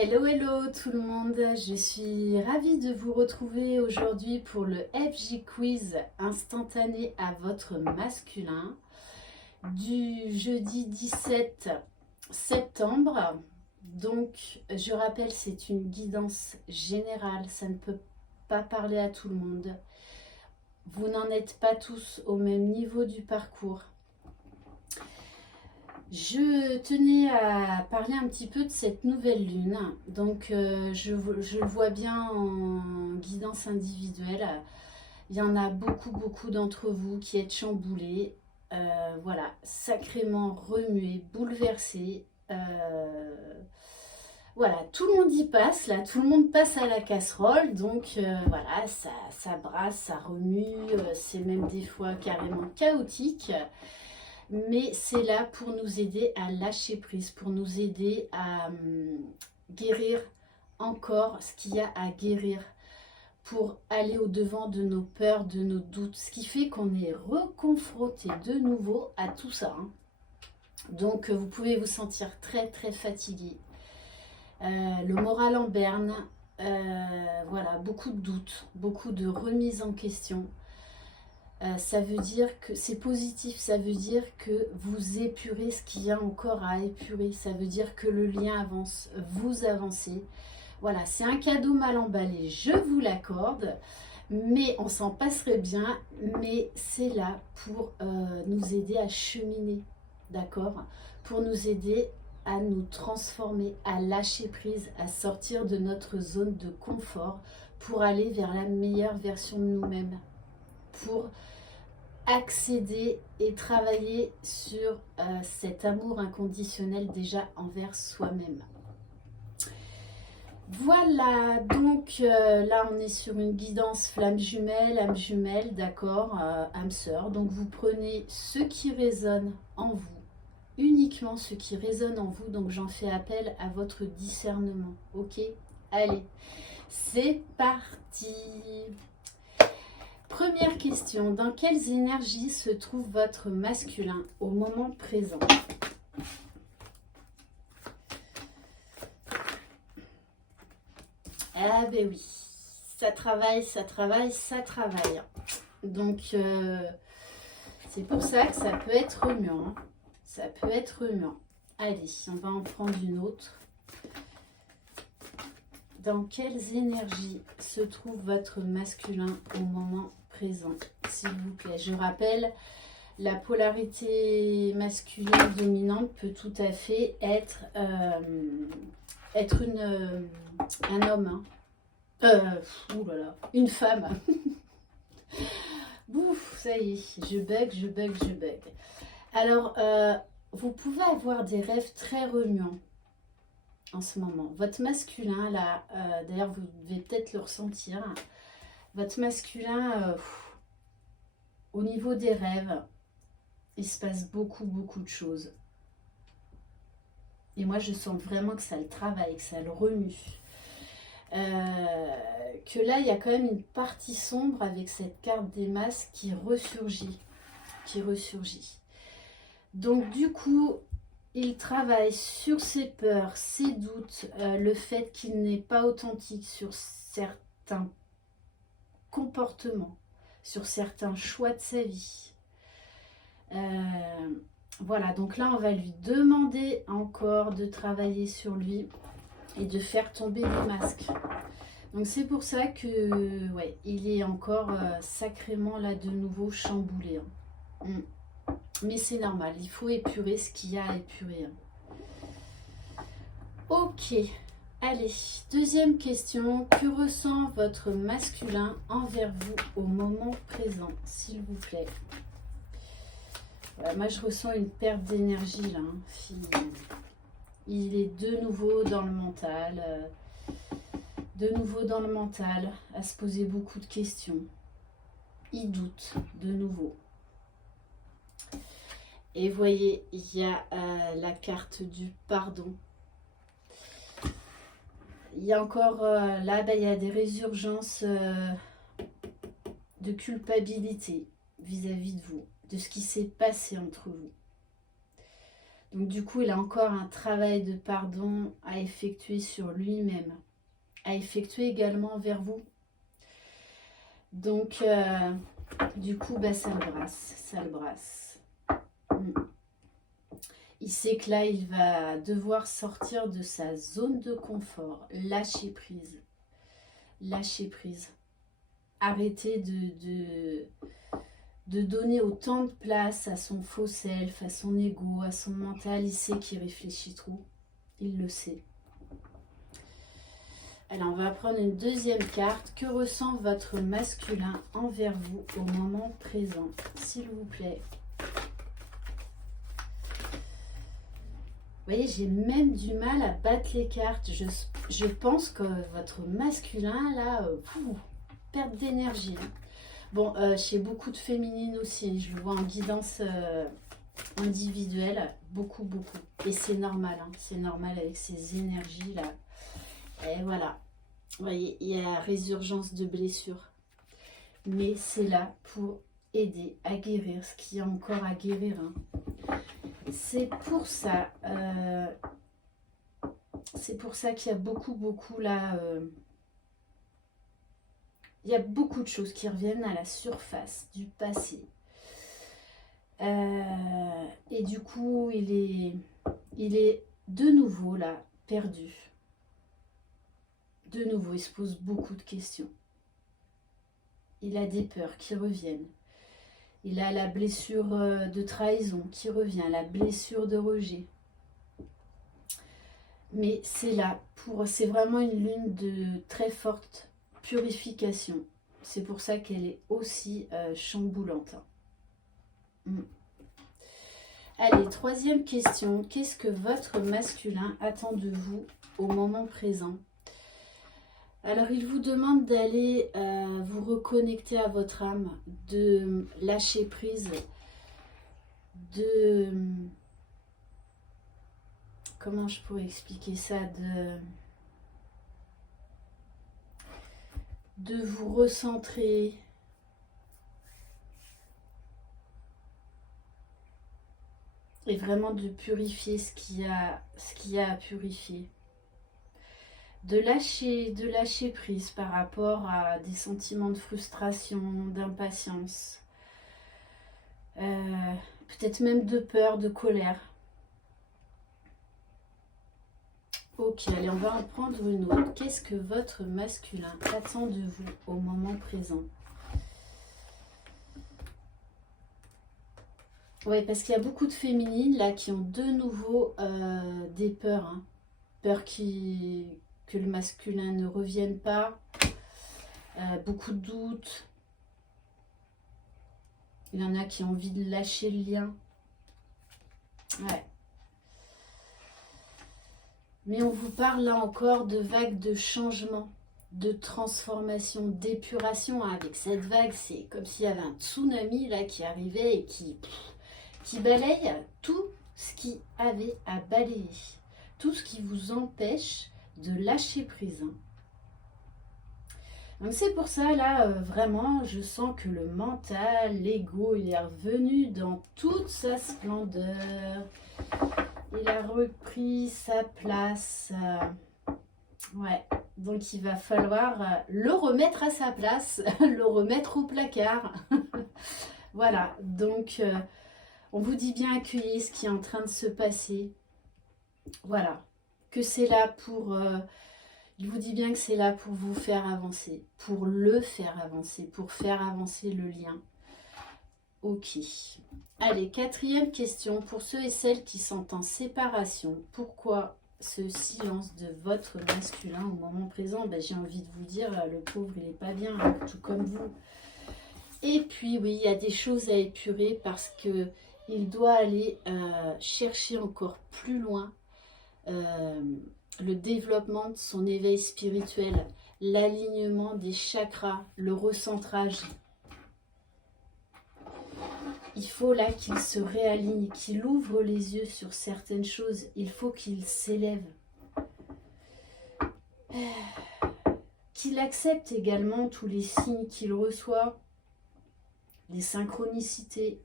Hello, hello tout le monde, je suis ravie de vous retrouver aujourd'hui pour le FJ Quiz instantané à votre masculin du jeudi 17 septembre. Donc, je rappelle, c'est une guidance générale, ça ne peut pas parler à tout le monde. Vous n'en êtes pas tous au même niveau du parcours. Je tenais à parler un petit peu de cette nouvelle lune. Donc, je le vois bien en guidance individuelle. Il y en a beaucoup d'entre vous qui êtes chamboulés. Voilà, sacrément remués, bouleversés. Voilà, tout le monde y passe, là, tout le monde passe à la casserole. Donc, voilà, ça brasse, ça remue. C'est même des fois carrément chaotique. Mais c'est là pour nous aider à lâcher prise, pour nous aider à guérir encore ce qu'il y a à guérir, pour aller au-devant de nos peurs, de nos doutes, ce qui fait qu'on est reconfronté de nouveau à tout ça. Donc vous pouvez vous sentir très fatigué, le moral en berne, voilà, beaucoup de doutes, beaucoup de remises en question. Ça veut dire que c'est positif, ça veut dire que vous épurez ce qu'il y a encore à épurer, ça veut dire que le lien avance, vous avancez. Voilà, c'est un cadeau mal emballé, je vous l'accorde, mais on s'en passerait bien, mais c'est là pour nous aider à cheminer, d'accord? Pour nous aider à nous transformer, à lâcher prise, à sortir de notre zone de confort, pour aller vers la meilleure version de nous-mêmes, pour accéder et travailler sur cet amour inconditionnel déjà envers soi-même. Voilà, donc là on est sur une guidance flamme jumelle, âme jumelle, d'accord, âme sœur. Donc vous prenez ce qui résonne en vous, uniquement ce qui résonne en vous. Donc j'en fais appel à votre discernement, ok? Allez, c'est parti! Première question, dans quelles énergies se trouve votre masculin au moment présent? Ah ben oui, ça travaille. Donc c'est pour ça que ça peut être remuant. Ça peut être remuant. Allez, on va en prendre une autre. Dans quelles énergies se trouve votre masculin au moment présent, s'il vous plaît? Je rappelle, la polarité masculine dominante peut tout à fait être un homme. Oulala, une femme. Bouf, ça y est, je bug. Alors, vous pouvez avoir des rêves très remuants en ce moment. Votre masculin, là, d'ailleurs, vous devez peut-être le ressentir. Votre masculin, au niveau des rêves, il se passe beaucoup de choses. Et moi, je sens vraiment que ça le travaille, que ça le remue. Que là, il y a quand même une partie sombre avec cette carte des masques qui ressurgit. Donc, du coup, il travaille sur ses peurs, ses doutes, le fait qu'il n'est pas authentique sur certains comportements, sur certains choix de sa vie. Voilà, donc là, on va lui demander encore de travailler sur lui et de faire tomber les masques. Donc c'est pour ça que, ouais, il est encore sacrément là de nouveau chamboulé. Mais c'est normal, il faut épurer ce qu'il y a à épurer. Ok, allez, deuxième question. Que ressent votre masculin envers vous au moment présent, s'il vous plaît? Voilà, moi, je ressens une perte d'énergie là. Il est de nouveau dans le mental. À se poser beaucoup de questions. Il doute de nouveau. Et voyez, il y a la carte du pardon. Il y a encore, là, il y a des résurgences de culpabilité vis-à-vis de vous, de ce qui s'est passé entre vous. Donc du coup, il a encore un travail de pardon à effectuer sur lui-même, à effectuer également vers vous. Donc, du coup, bah, ça le brasse, ça le brasse. Il sait que là, il va devoir sortir de sa zone de confort, lâcher prise. Lâcher prise. Arrêter de donner autant de place à son faux self, à son ego, à son mental. Il sait qu'il réfléchit trop. Il le sait. Alors, on va prendre une deuxième carte. Que ressent votre masculin envers vous au moment présent, s'il vous plaît? Vous voyez, j'ai même du mal à battre les cartes. Je pense que votre masculin, là, perte d'énergie. Bon, chez beaucoup de féminines aussi, je le vois en guidance individuelle, beaucoup, beaucoup. Et c'est normal, hein, c'est normal avec ces énergies-là. Et voilà, vous voyez, il y a résurgence de blessures. Mais c'est là pour aider à guérir ce qu'il y a encore à guérir. Hein. C'est pour ça qu'il y a beaucoup, beaucoup là... il y a beaucoup de choses qui reviennent à la surface du passé. Et du coup, il est de nouveau là, perdu. De nouveau, il se pose beaucoup de questions. Il a des peurs qui reviennent. Il a la blessure de trahison qui revient, la blessure de rejet. Mais c'est là, c'est vraiment une lune de très forte purification. C'est pour ça qu'elle est aussi chamboulante. Allez, troisième question. Qu'est-ce que votre masculin attend de vous au moment présent? Alors, il vous demande d'aller vous reconnecter à votre âme, de lâcher prise, de... Comment je pourrais expliquer ça? De vous recentrer. Et vraiment de purifier ce qu'il y a à purifier. De lâcher prise par rapport à des sentiments de frustration, d'impatience, peut-être même de peur, de colère. Ok, allez, on va en prendre une autre. Qu'est-ce que votre masculin attend de vous au moment présent? Oui, parce qu'il y a beaucoup de féminines là qui ont de nouveau des peurs. Hein. Peur que le masculin ne revienne pas. Beaucoup de doutes. Il y en a qui ont envie de lâcher le lien. Ouais. Mais on vous parle là encore de vagues de changement, de transformation, d'épuration. Avec cette vague, c'est comme s'il y avait un tsunami là qui arrivait et qui balaye tout ce qui avait à balayer. Tout ce qui vous empêche de lâcher prise. Donc c'est pour ça, là, vraiment, je sens que le mental, l'ego, il est revenu dans toute sa splendeur. Il a repris sa place. Ouais, donc il va falloir le remettre à sa place, le remettre au placard. Voilà, donc on vous dit bien accueillir ce qui est en train de se passer. Voilà, que c'est là pour... il vous dit bien que c'est là pour vous faire avancer, pour le faire avancer, pour faire avancer le lien. Ok. Allez, quatrième question. Pour ceux et celles qui sont en séparation, pourquoi ce silence de votre masculin au moment présent? Ben, j'ai envie de vous dire, le pauvre, il n'est pas bien, hein, tout comme vous. Et puis, oui, il y a des choses à épurer parce que il doit aller chercher encore plus loin le développement de son éveil spirituel, l'alignement des chakras, le recentrage. Il faut là qu'il se réaligne, qu'il ouvre les yeux sur certaines choses. Il faut qu'il s'élève. Qu'il accepte également tous les signes qu'il reçoit, les synchronicités.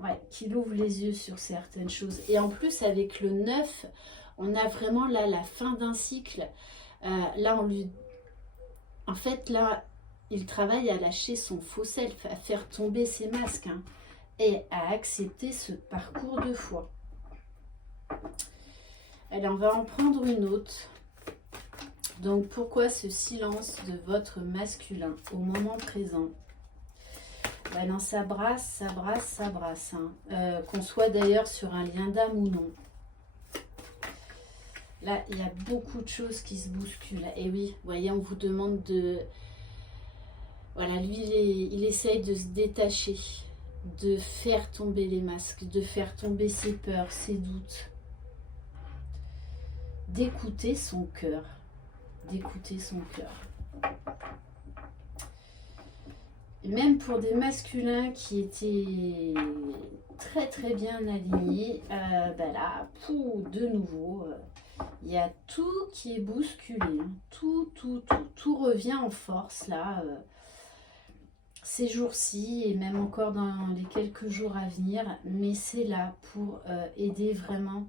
Ouais, qu'il ouvre les yeux sur certaines choses. Et en plus, avec le 9, on a vraiment là la fin d'un cycle. Là, en fait, là, il travaille à lâcher son faux self, à faire tomber ses masques, hein, et à accepter ce parcours de foi. Allez, on va en prendre une autre. Donc, pourquoi ce silence de votre masculin au moment présent? Ben non, ça brasse, ça brasse, ça brasse. Hein. Qu'on soit d'ailleurs sur un lien d'âme ou non. Là, il y a beaucoup de choses qui se bousculent. Et oui, vous voyez, on vous demande de... Voilà, lui, il essaye de se détacher, de faire tomber les masques, de faire tomber ses peurs, ses doutes. D'écouter son cœur. D'écouter son cœur. Et même pour des masculins qui étaient très très bien alignés, ben là, de nouveau, il y a tout qui est bousculé. Hein. Tout revient en force là, ces jours-ci et même encore dans les quelques jours à venir. Mais c'est là pour aider vraiment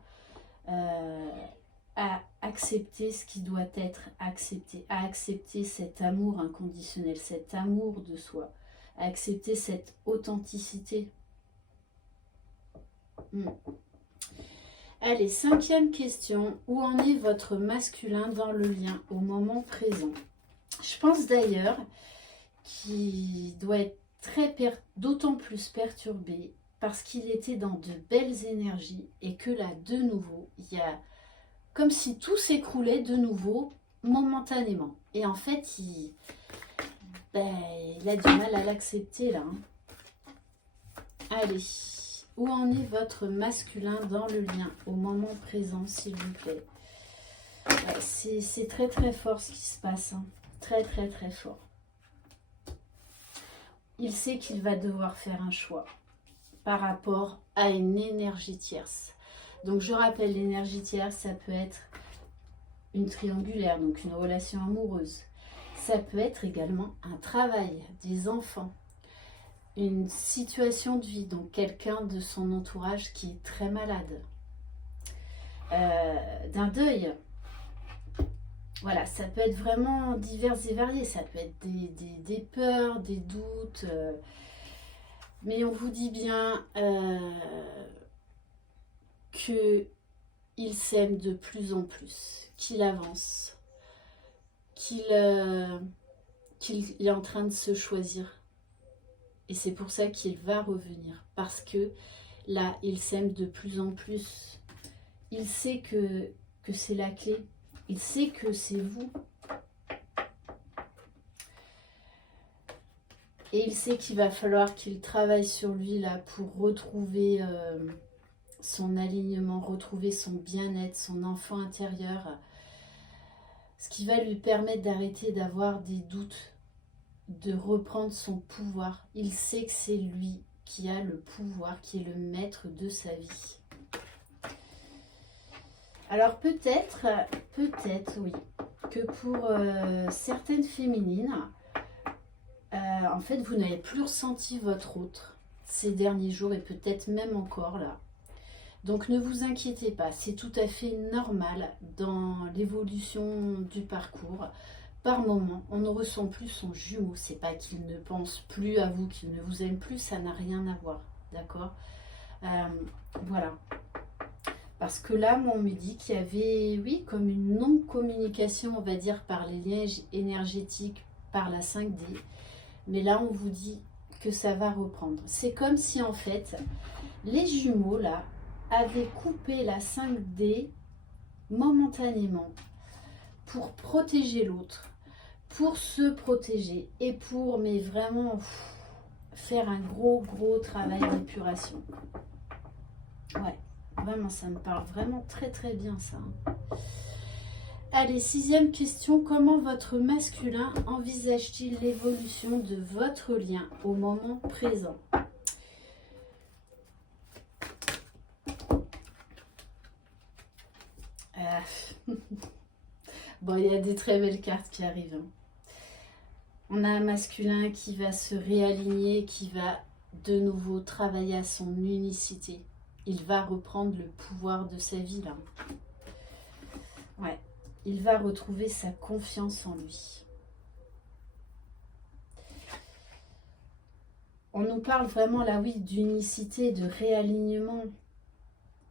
à accepter ce qui doit être accepté, à accepter cet amour inconditionnel, cet amour de soi, à accepter cette authenticité. Allez, 5e question. Où en est votre masculin dans le lien au moment présent? Je pense d'ailleurs qu'il doit être d'autant plus perturbé parce qu'il était dans de belles énergies et que là, de nouveau, il y a comme si tout s'écroulait de nouveau momentanément. Et en fait, il a du mal à l'accepter là. Hein. Allez, où en est votre masculin dans le lien au moment présent, s'il vous plaît? C'est très très fort ce qui se passe. Hein. Très très très fort. Il sait qu'il va devoir faire un choix par rapport à une énergie tierce. Donc je rappelle, l'énergie tierce, ça peut être une triangulaire, donc une relation amoureuse. Ça peut être également un travail, des enfants, une situation de vie, donc quelqu'un de son entourage qui est très malade, d'un deuil. Voilà, ça peut être vraiment divers et varié, ça peut être des peurs, des doutes, mais on vous dit bien qu'il s'aime de plus en plus, qu'il avance, qu'il est en train de se choisir. Et c'est pour ça qu'il va revenir, parce que là, il s'aime de plus en plus. Il sait que c'est la clé. Il sait que c'est vous. Et il sait qu'il va falloir qu'il travaille sur lui là pour retrouver son alignement, retrouver son bien-être, son enfant intérieur. Ce qui va lui permettre d'arrêter d'avoir des doutes, de reprendre son pouvoir. Il sait que c'est lui qui a le pouvoir, qui est le maître de sa vie. Alors peut-être, oui, que pour certaines féminines, en fait, vous n'avez plus ressenti votre autre ces derniers jours et peut-être même encore là. Donc ne vous inquiétez pas, c'est tout à fait normal dans l'évolution du parcours. Par moment, on ne ressent plus son jumeau. C'est pas qu'il ne pense plus à vous, qu'il ne vous aime plus, ça n'a rien à voir, d'accord? Voilà. Parce que là, on me dit qu'il y avait, oui, comme une non-communication, on va dire, par les liens énergétiques, par la 5D. Mais là, on vous dit que ça va reprendre. C'est comme si, en fait, les jumeaux, là, avaient coupé la 5D momentanément pour protéger l'autre, pour se protéger et pour, mais vraiment, faire un gros travail d'épuration. Ouais. Vraiment, ça me parle vraiment très très bien ça. Allez, 6e question. Comment votre masculin envisage-t-il l'évolution de votre lien au moment présent? Bon, il y a des très belles cartes qui arrivent. On a un masculin qui va se réaligner, qui va de nouveau travailler à son unicité. Il va reprendre le pouvoir de sa vie là. Ouais, il va retrouver sa confiance en lui. On nous parle vraiment là, oui, d'unicité, de réalignement,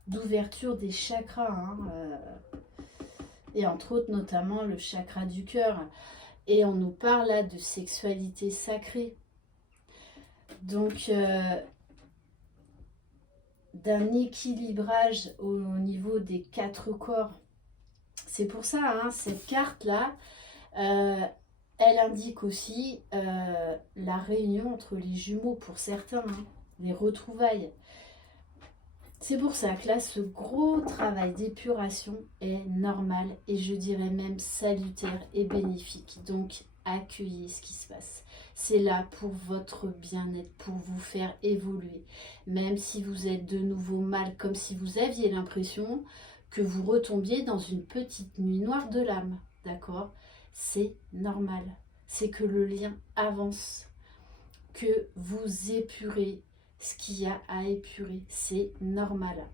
d'ouverture des chakras, hein, et entre autres notamment le chakra du cœur. Et on nous parle là de sexualité sacrée. Donc, d'un équilibrage au niveau des 4 corps. C'est pour ça, hein, cette carte-là, elle indique aussi la réunion entre les jumeaux pour certains, hein, les retrouvailles. C'est pour ça que là, ce gros travail d'épuration est normal et je dirais même salutaire et bénéfique. Donc, accueillez ce qui se passe. C'est là pour votre bien-être, pour vous faire évoluer. Même si vous êtes de nouveau mal, comme si vous aviez l'impression que vous retombiez dans une petite nuit noire de l'âme. D'accord ? C'est normal. C'est que le lien avance, que vous épurez ce qu'il y a à épurer. C'est normal.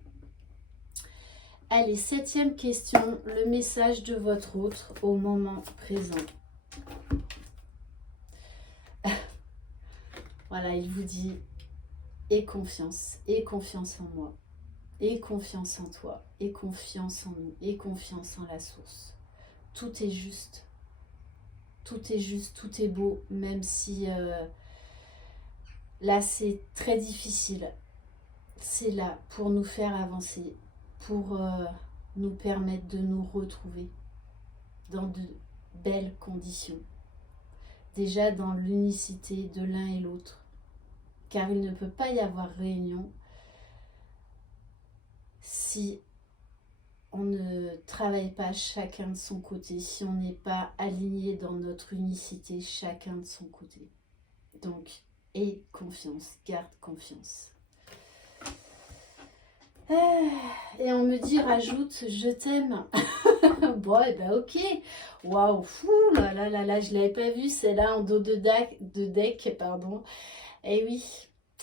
Allez, 7e question, le message de votre autre au moment présent. Voilà, il vous dit aie confiance en moi, aie confiance en toi, aie confiance en nous, aie confiance en la source. Tout est juste, tout est beau, même si là c'est très difficile. C'est là pour nous faire avancer, pour nous permettre de nous retrouver dans de belles conditions. Déjà dans l'unicité de l'un et l'autre. Car il ne peut pas y avoir réunion si on ne travaille pas chacun de son côté, si on n'est pas aligné dans notre unicité chacun de son côté. Donc, aie confiance, garde confiance. Et on me dit, rajoute, je t'aime. Bon, et ben ok. Waouh, fou, là, je l'avais pas vu, c'est là en dos de deck, pardon. Et oui,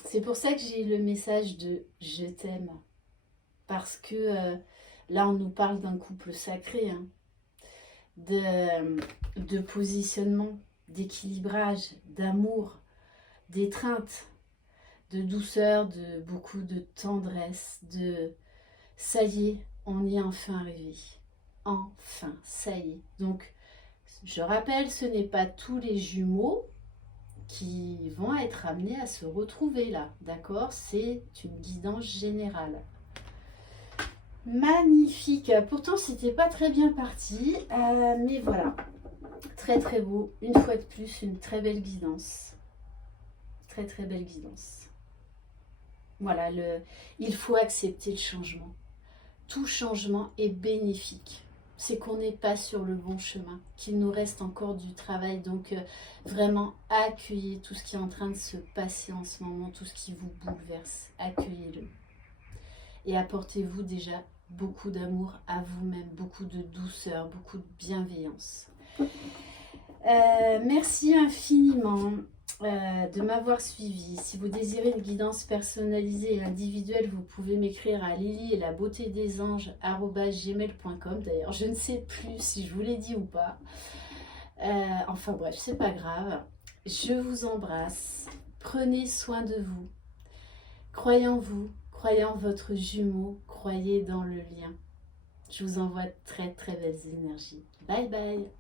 c'est pour ça que j'ai eu le message de je t'aime. Parce que là, on nous parle d'un couple sacré, hein, de positionnement, d'équilibrage, d'amour, d'étreinte, de douceur, de beaucoup de tendresse, de ça y est, on y est enfin arrivé. Enfin, ça y est. Donc, je rappelle, ce n'est pas tous les jumeaux qui vont être amenés à se retrouver là, d'accord? C'est une guidance générale. Magnifique. Pourtant, c'était pas très bien parti, mais voilà. Très très beau. Une fois de plus, une très belle guidance. Très très belle guidance. Voilà, il faut accepter le changement. Tout changement est bénéfique. C'est qu'on n'est pas sur le bon chemin, qu'il nous reste encore du travail. Donc, vraiment, accueillez tout ce qui est en train de se passer en ce moment, tout ce qui vous bouleverse. Accueillez-le. Et apportez-vous déjà beaucoup d'amour à vous-même, beaucoup de douceur, beaucoup de bienveillance. Merci infiniment de m'avoir suivi. Si vous désirez une guidance personnalisée et individuelle, vous pouvez m'écrire à lily-et-la-beauté-des-anges@gmail.com. D'ailleurs, je ne sais plus si je vous l'ai dit ou pas. Enfin bref, c'est pas grave. Je vous embrasse. Prenez soin de vous. Croyez en vous. Croyez en votre jumeau. Croyez dans le lien. Je vous envoie de très très belles énergies. Bye bye.